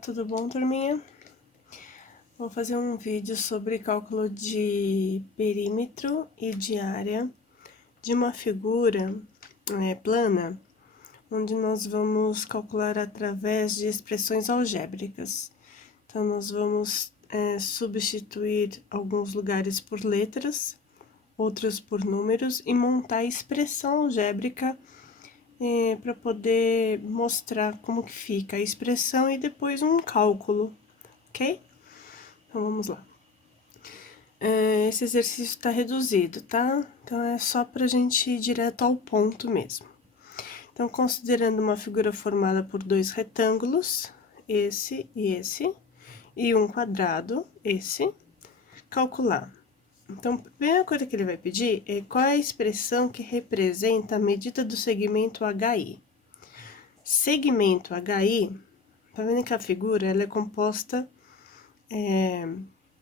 tudo bom, turminha? Vou fazer um vídeo sobre cálculo de perímetro e de área de uma figura plana, onde nós vamos calcular através de expressões algébricas. Então, nós vamos substituir alguns lugares por letras, outros por números e montar a expressão algébrica para poder mostrar como que fica a expressão e depois um cálculo, ok? Então, vamos lá. Esse exercício está reduzido, tá? Então, é só pra gente ir direto ao ponto mesmo. Então, considerando uma figura formada por dois retângulos, esse e um quadrado, esse, calcular. Então, a primeira coisa que ele vai pedir é qual é a expressão que representa a medida do segmento HI. Segmento HI, tá vendo que a figura ela é composta,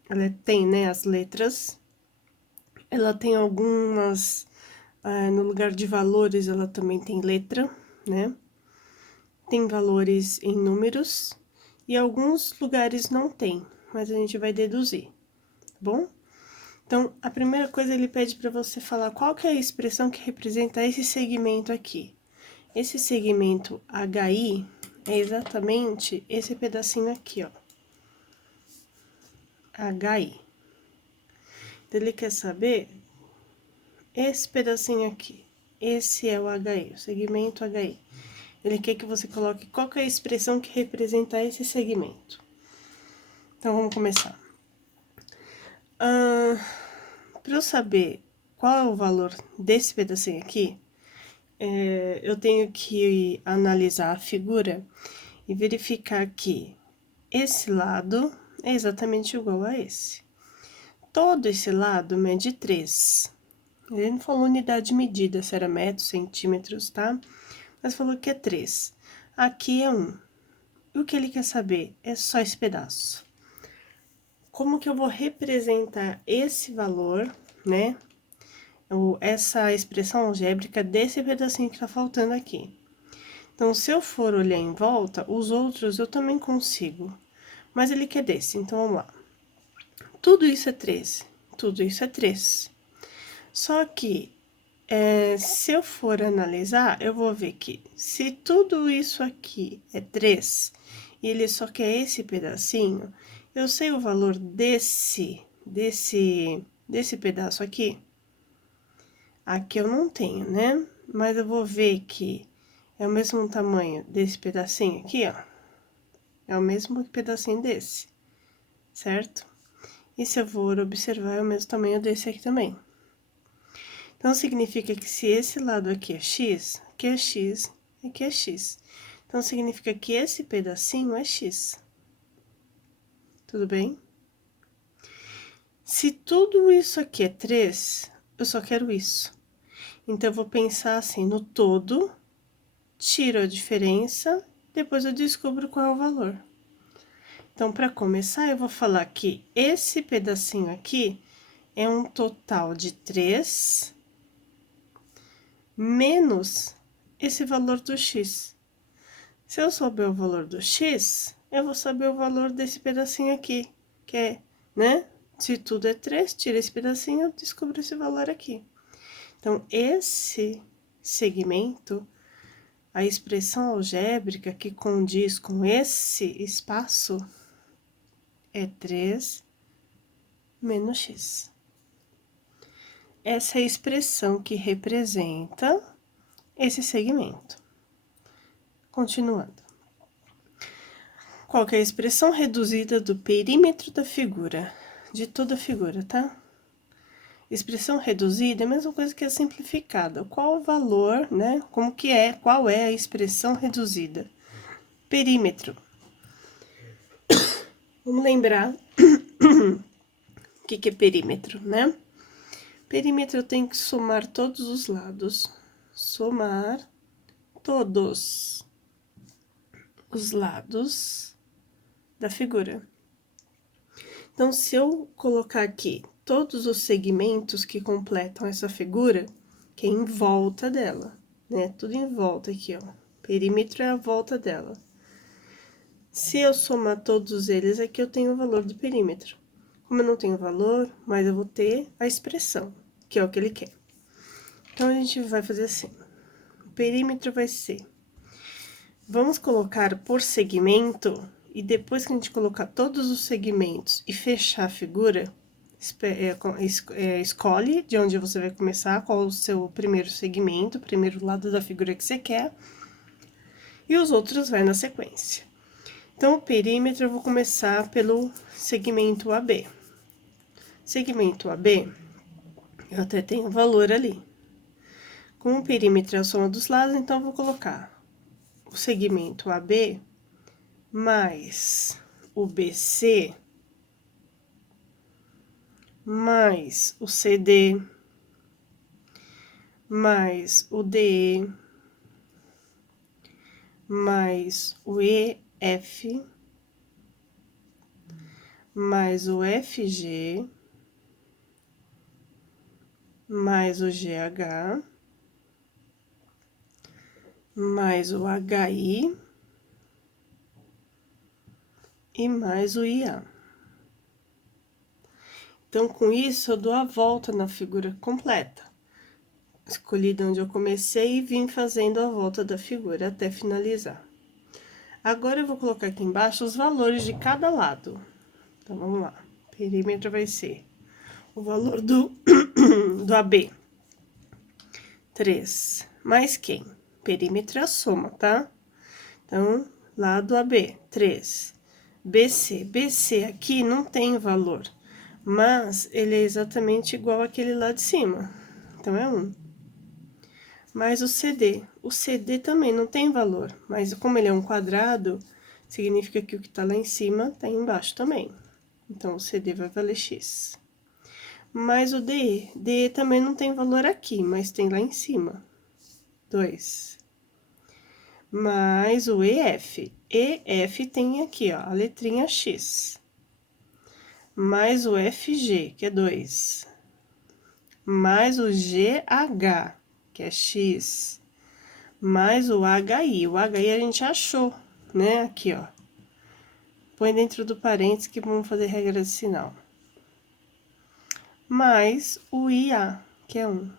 ela tem, né, as letras, ela tem algumas, no lugar de valores, ela também tem letra, né? Tem valores em números e alguns lugares não tem, mas a gente vai deduzir, tá bom? Então, a primeira coisa ele pede para você falar qual que é a expressão que representa esse segmento aqui. Esse segmento HI é exatamente esse pedacinho aqui, ó. HI. Então, ele quer saber esse pedacinho aqui. Esse é o HI, o segmento HI. Ele quer que você coloque qual que é a expressão que representa esse segmento. Então, vamos começar. Para eu saber qual é o valor desse pedacinho aqui, eu tenho que analisar a figura e verificar que esse lado é exatamente igual a esse. Todo esse lado mede 3. Ele não falou unidade de medida, se era metros, centímetros, tá? Mas falou que é 3. Aqui é 1. E o que ele quer saber é só esse pedaço. Como que eu vou representar esse valor, né? Essa expressão algébrica desse pedacinho que tá faltando aqui. Então, se eu for olhar em volta, os outros eu também consigo. Mas ele quer desse, então vamos lá. Tudo isso é 3. Tudo isso é 3. Só que, se eu for analisar, eu vou ver que se tudo isso aqui é 3 e ele só quer esse pedacinho, eu sei o valor desse pedaço aqui. Aqui eu não tenho, né? Mas eu vou ver que é o mesmo tamanho desse pedacinho aqui, ó. É o mesmo pedacinho desse, certo? E se eu for observar, é o mesmo tamanho desse aqui também. Então, significa que se esse lado aqui é x, aqui é x, aqui é x. Então, significa que esse pedacinho é x. Tudo bem? Se tudo isso aqui é 3, eu só quero isso. Então, eu vou pensar assim, no todo, tiro a diferença, depois eu descubro qual é o valor. Então, para começar, eu vou falar que esse pedacinho aqui é um total de 3 menos esse valor do x. Se eu souber o valor do x, eu vou saber o valor desse pedacinho aqui, que é, né? Se tudo é 3, tira esse pedacinho, eu descubro esse valor aqui. Então, esse segmento, a expressão algébrica que condiz com esse espaço, é 3 menos x. Essa é a expressão que representa esse segmento. Continuando. Qual que é a expressão reduzida do perímetro da figura? De toda a figura, tá? Expressão reduzida é a mesma coisa que a simplificada. Qual o valor, né? Como que é? Qual é a expressão reduzida? Perímetro. Vamos lembrar o que é perímetro, né? Perímetro eu tenho que somar todos os lados. Somar todos os lados da figura. Então, se eu colocar aqui todos os segmentos que completam essa figura, que é em volta dela, né? Tudo em volta aqui, ó. Perímetro é a volta dela. Se eu somar todos eles, aqui eu tenho o valor do perímetro. Como eu não tenho valor, mas eu vou ter a expressão, que é o que ele quer. Então, a gente vai fazer assim. O perímetro vai ser... Vamos colocar por segmento, e depois que a gente colocar todos os segmentos e fechar a figura, escolhe de onde você vai começar, qual o seu primeiro segmento, o primeiro lado da figura que você quer, e os outros vai na sequência. Então, o perímetro eu vou começar pelo segmento AB. Segmento AB, eu até tenho o valor ali. Como o perímetro é a soma dos lados, então eu vou colocar o segmento AB mais o BC mais o CD mais o DE mais o EF mais o FG mais o GH mais o HI e mais o IA. Então, com isso, eu dou a volta na figura completa. Escolhi de onde eu comecei e vim fazendo a volta da figura até finalizar. Agora, eu vou colocar aqui embaixo os valores de cada lado. Então, vamos lá. Perímetro vai ser o valor do AB. 3. Mais quem? Perímetro é a soma, tá? Então, lado AB, 3. BC. BC aqui não tem valor, mas ele é exatamente igual àquele lá de cima. Então, é 1. Mais o CD. O CD também não tem valor, mas como ele é um quadrado, significa que o que tá lá em cima tá embaixo também. Então, o CD vai valer X. Mais o DE. DE também não tem valor aqui, mas tem lá em cima. 2. Mais o EF. EF tem aqui, ó, a letrinha X. Mais o FG, que é 2. Mais o GH, que é X. Mais o HI. O HI a gente achou, né? Aqui, ó. Põe dentro do parênteses que vamos fazer regra de sinal. Mais o IA, que é 1.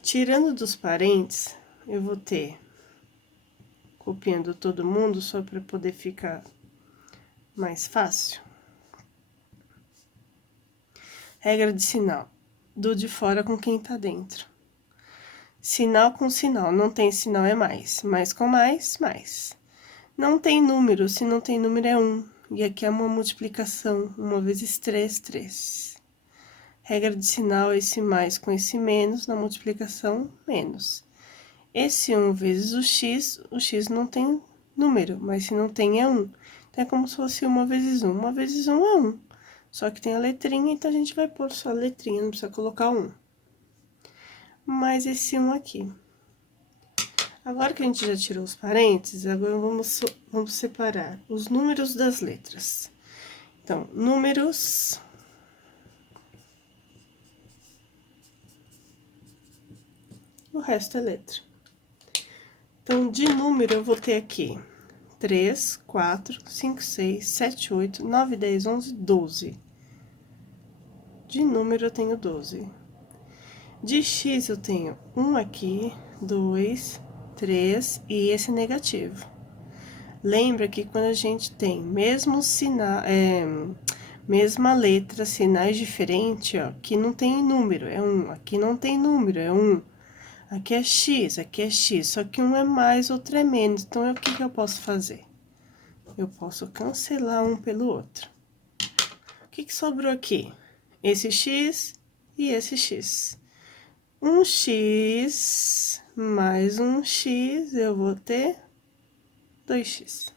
Tirando dos parênteses, eu vou ter, copiando todo mundo, só para poder ficar mais fácil. Regra de sinal. Do de fora com quem tá dentro. Sinal com sinal. Não tem sinal é mais. Mais com mais, mais. Não tem número. Se não tem número é 1. E aqui é uma multiplicação. 1 vezes 3, 3. Regra de sinal, esse mais com esse menos, na multiplicação, menos. Esse 1 vezes o x não tem número, mas se não tem é 1. Então, é como se fosse 1 vezes 1. 1 vezes 1 é 1. Só que tem a letrinha, então a gente vai pôr só a letrinha, não precisa colocar 1. Mais esse 1 aqui. Agora que a gente já tirou os parênteses, agora vamos separar os números das letras. Então, números... O resto é letra. Então, de número, eu vou ter aqui 3, 4, 5, 6, 7, 8, 9, 10, 11, 12. De número, eu tenho 12. De X, eu tenho 1 aqui, 2, 3 e esse negativo. Lembra que quando a gente tem mesmo sinal, mesma letra, sinais diferentes, ó, aqui não tem número, é 1. Aqui não tem número, é 1. Aqui é X, só que um é mais, outro é menos. Então, o que eu posso fazer? Eu posso cancelar um pelo outro. O que sobrou aqui? Esse X e esse X. Um X mais um X, eu vou ter 2x.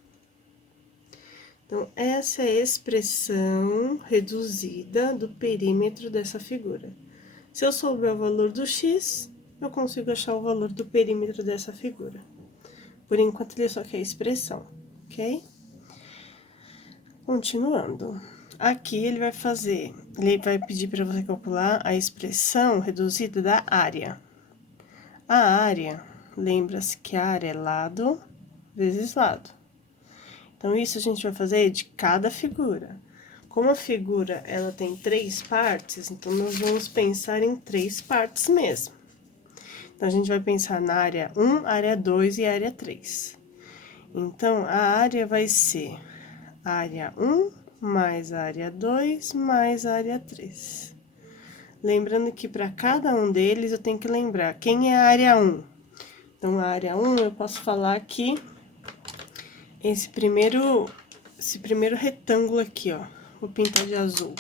Então, essa é a expressão reduzida do perímetro dessa figura. Se eu souber o valor do x, eu consigo achar o valor do perímetro dessa figura. Por enquanto, ele só quer a expressão, ok? Continuando. Aqui, ele vai pedir para você calcular a expressão reduzida da área. A área, lembra-se que a área é lado vezes lado. Então, isso a gente vai fazer de cada figura. Como a figura, ela tem 3 partes, então, nós vamos pensar em 3 partes mesmo. Então, a gente vai pensar na área 1, área 2 e área 3. Então, a área vai ser área 1 mais área 2 mais área 3. Lembrando que para cada um deles eu tenho que lembrar quem é a área 1. Então, a área 1 eu posso falar que esse primeiro retângulo aqui, ó, vou pintar de azul.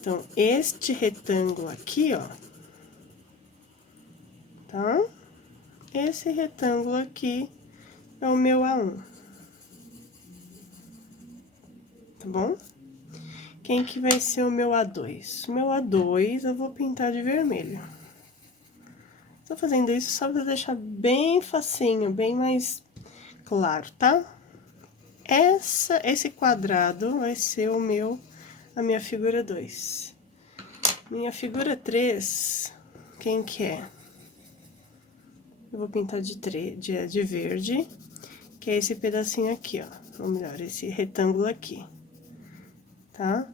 Então, este retângulo aqui, ó, tá? Esse retângulo aqui é o meu A1. Tá bom? Quem que vai ser o meu A2? O meu A2 eu vou pintar de vermelho. Tô fazendo isso só pra deixar bem facinho, bem mais claro, tá? Esse quadrado vai ser a minha figura 2. Minha figura 3, quem que é? Eu vou pintar de verde, que é esse pedacinho aqui, ó. Ou melhor, esse retângulo aqui, tá?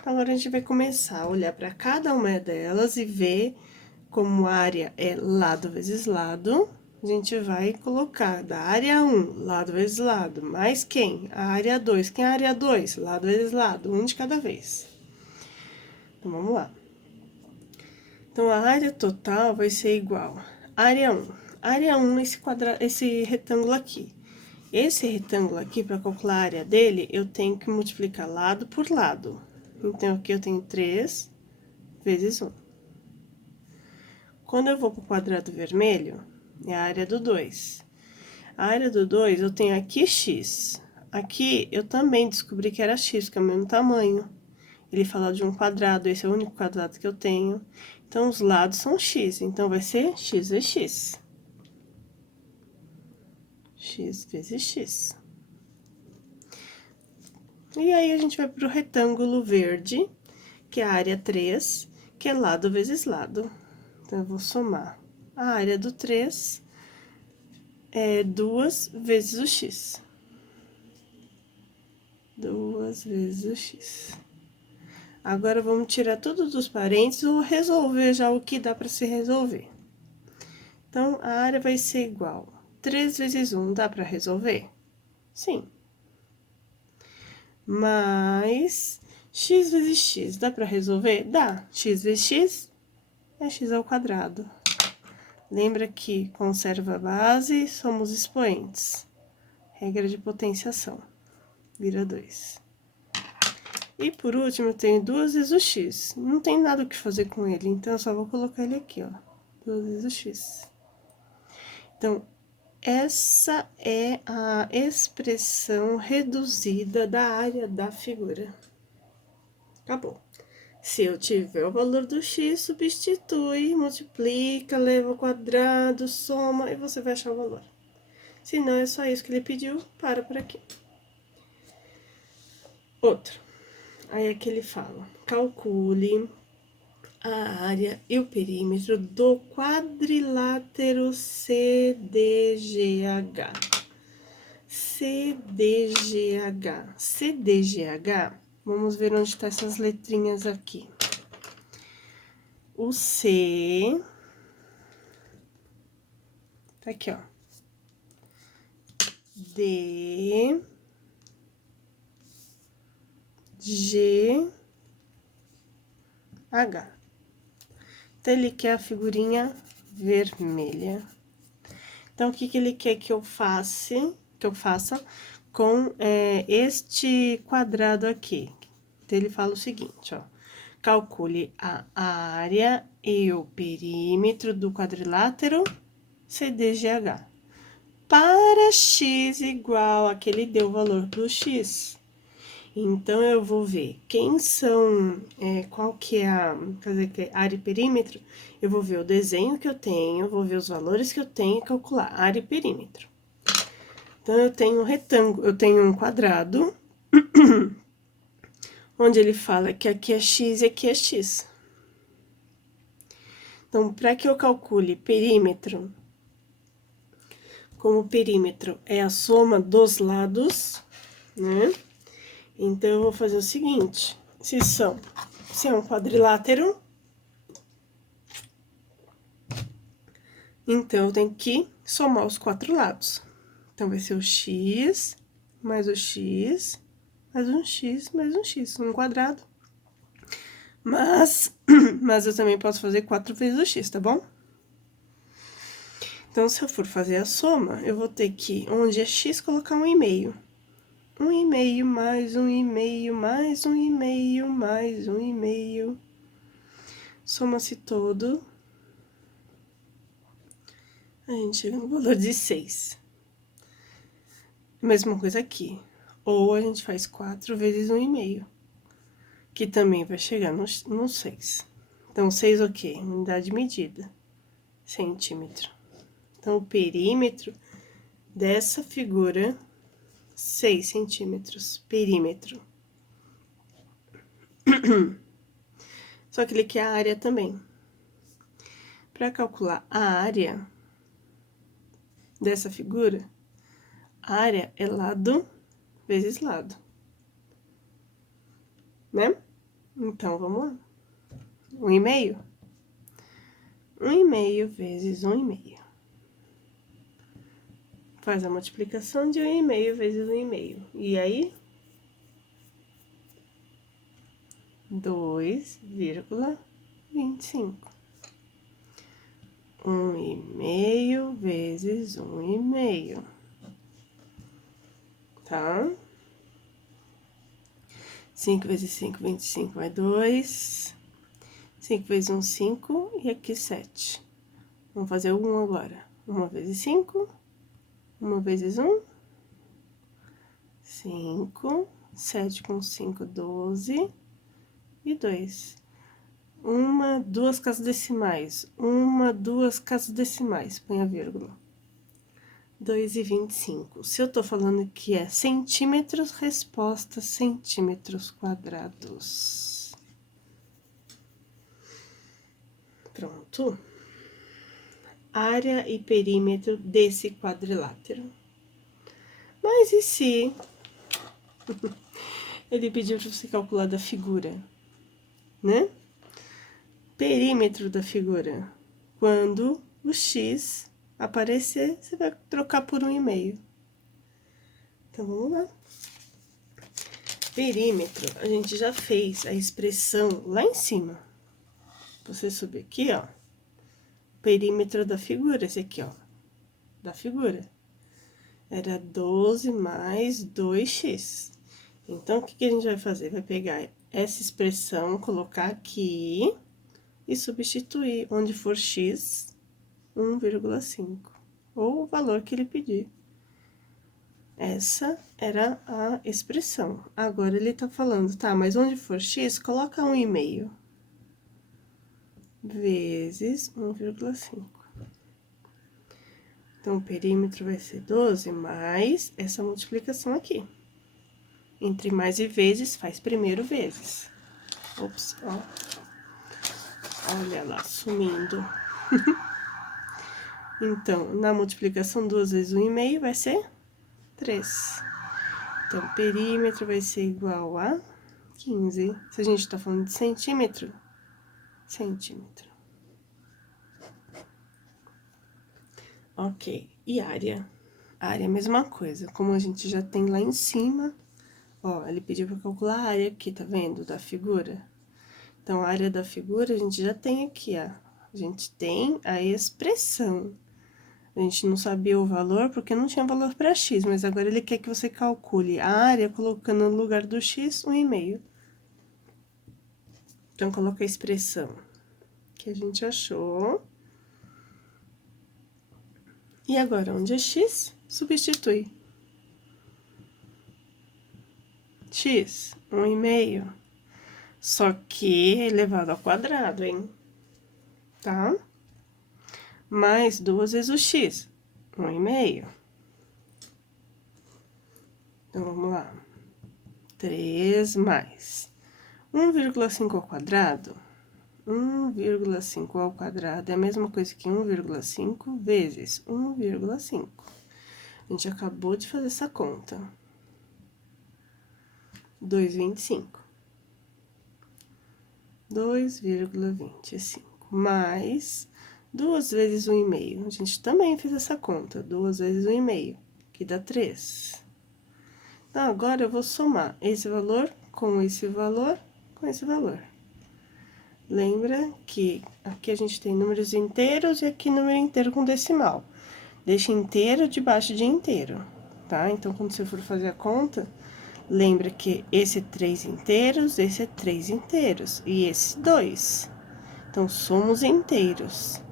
Então, agora a gente vai começar a olhar para cada uma delas e ver como a área é lado vezes lado. A gente vai colocar da área 1, lado vezes lado, mais quem? A área 2. Quem é a área 2? Lado vezes lado, um de cada vez. Então, vamos lá. Então, a área total vai ser igual. Área 1. Área 1, esse retângulo aqui. Esse retângulo aqui, para calcular a área dele, eu tenho que multiplicar lado por lado. Então, aqui eu tenho 3 vezes 1. Quando eu vou para o quadrado vermelho, é a área do 2. A área do 2, eu tenho aqui x. Aqui, eu também descobri que era x, que é o mesmo tamanho. Ele fala de um quadrado, esse é o único quadrado que eu tenho. Então, os lados são x, então vai ser x vezes x. X vezes x. E aí, a gente vai para o retângulo verde, que é a área 3, que é lado vezes lado. Então, eu vou somar a área do 3 é 2 vezes o x. 2 vezes o x. Agora, vamos tirar tudo dos parênteses ou resolver já o que dá para se resolver. Então, a área vai ser igual 3 vezes 1, dá para resolver? Sim. Mais x vezes x, dá para resolver? Dá. X vezes x é x ao quadrado. Lembra que conserva a base, somos expoentes. Regra de potenciação. Vira 2. E por último, eu tenho 2 vezes o x. Não tem nada o que fazer com ele, então eu só vou colocar ele aqui, ó. 2 vezes o x. Então, essa é a expressão reduzida da área da figura. Acabou. Se eu tiver o valor do x, substitui, multiplica, leva ao quadrado, soma e você vai achar o valor. Se não, é só isso que ele pediu, para por aqui. Outro. Aí aqui ele fala, calcule a área e o perímetro do quadrilátero CDGH. CDGH. CDGH, vamos ver onde estão essas letrinhas aqui. O C, tá aqui, ó. D, G, H. Então, ele quer a figurinha vermelha. Então, o que que ele quer que eu faça com este quadrado aqui? Então, ele fala o seguinte, ó. Calcule a área e o perímetro do quadrilátero CDGH. Para x igual a que ele deu o valor pro x. Então, eu vou ver quem são, qual que é a área e perímetro. Eu vou ver o desenho que eu tenho, vou ver os valores que eu tenho e calcular área e perímetro. Então, eu tenho um retângulo, eu tenho um quadrado, onde ele fala que aqui é x e aqui é x. Então, para que eu calcule perímetro, como o perímetro é a soma dos lados, né? Então, eu vou fazer o seguinte, se é um quadrilátero, então, eu tenho que somar os 4 lados. Então, vai ser o x, mais o x, mais um x, mais um x, um quadrado. Mas eu também posso fazer 4 vezes o x, tá bom? Então, se eu for fazer a soma, eu vou ter que, onde é x, colocar 1,5. 1,5 mais 1,5 mais 1,5 mais 1,5. Soma-se todo. A gente chega no valor de 6. Mesma coisa aqui. Ou a gente faz 4 vezes 1,5, que também vai chegar no 6. Então, 6 o quê? Unidade de medida. Centímetro. Então, o perímetro dessa figura, 6 centímetros. Perímetro. Só que ele quer a área também. Para calcular a área dessa figura, a área é lado vezes lado, né? Então, vamos lá. 1,5. 1,5 vezes 1,5. Faz a multiplicação de 1,5 vezes 1,5. E aí? 2,25. 1,5 vezes 1,5. Tá? 5 vezes 5, 25, vai 2. 5 vezes 1, 5. E aqui, 7. Vamos fazer o 1 agora. 1 vezes 5. 1 vezes 1. 5. 7 com 5, 12. E 2. 2 casas decimais. 2 casas decimais. Põe a vírgula. 2,25. Se eu tô falando que é centímetros, resposta centímetros quadrados. Pronto. Área e perímetro desse quadrilátero. Mas e se ele pediu para você calcular da figura, né? Perímetro da figura. Quando o x aparecer, você vai trocar por 1,5. Então, vamos lá. Perímetro, a gente já fez a expressão lá em cima. Você subir aqui, ó. Perímetro da figura, esse aqui, ó. Da figura. Era 12 mais 2x. Então, o que a gente vai fazer? Vai pegar essa expressão, colocar aqui e substituir onde for x, 1,5. Ou o valor que ele pedir. Essa era a expressão. Agora, ele tá falando, tá, mas onde for x, coloca 1,5 vezes 1,5. Então, o perímetro vai ser 12 mais essa multiplicação aqui. Entre mais e vezes, faz primeiro vezes. Ops, ó. Olha lá, sumindo. Então, na multiplicação, 2 vezes 1,5 vai ser 3. Então, perímetro vai ser igual a 15. Se a gente tá falando de centímetro, centímetro. Ok, e área? A área é a mesma coisa, como a gente já tem lá em cima, ó, ele pediu para calcular a área aqui, tá vendo, da figura? Então, a área da figura a gente já tem aqui, ó, a gente tem a expressão. A gente não sabia o valor porque não tinha valor para x, mas agora ele quer que você calcule a área colocando no lugar do x 1,5. Então, coloca a expressão que a gente achou. E agora, onde é x, substitui. X, 1,5. Só que elevado ao quadrado, hein? Tá? Mais 2 vezes o x, 1,5. Então, vamos lá. 3 mais 1,5 ao quadrado. 1,5 ao quadrado é a mesma coisa que 1,5 vezes 1,5. A gente acabou de fazer essa conta. 2,25. 2,25 mais 2 vezes 1,5. A gente também fez essa conta. 2 vezes 1,5, que dá 3. Então, agora eu vou somar esse valor com esse valor com esse valor. Lembra que aqui a gente tem números inteiros e aqui número inteiro com decimal. Deixa inteiro debaixo de inteiro, tá? Então, quando você for fazer a conta, lembra que esse é 3 inteiros, esse é 3 inteiros e esse 2. Então, somos inteiros.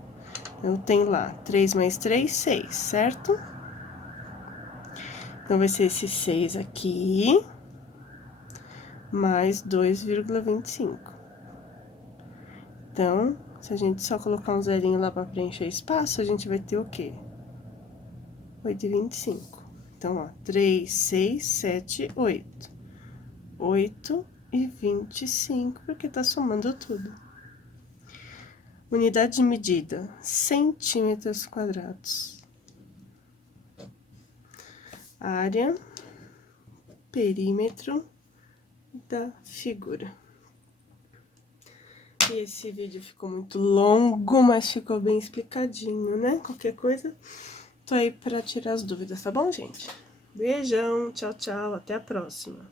Eu tenho lá 3 mais 3, 6, certo? Então, vai ser esse 6 aqui, mais 2,25. Então, se a gente só colocar um zerinho lá pra preencher espaço, a gente vai ter o quê? 8,25. Então, ó, 3, 6, 7, 8. 8,25, porque tá somando tudo. Unidade de medida, centímetros quadrados. Área, perímetro da figura. E esse vídeo ficou muito longo, mas ficou bem explicadinho, né? Qualquer coisa, tô aí pra tirar as dúvidas, tá bom, gente? Beijão, tchau, tchau, até a próxima.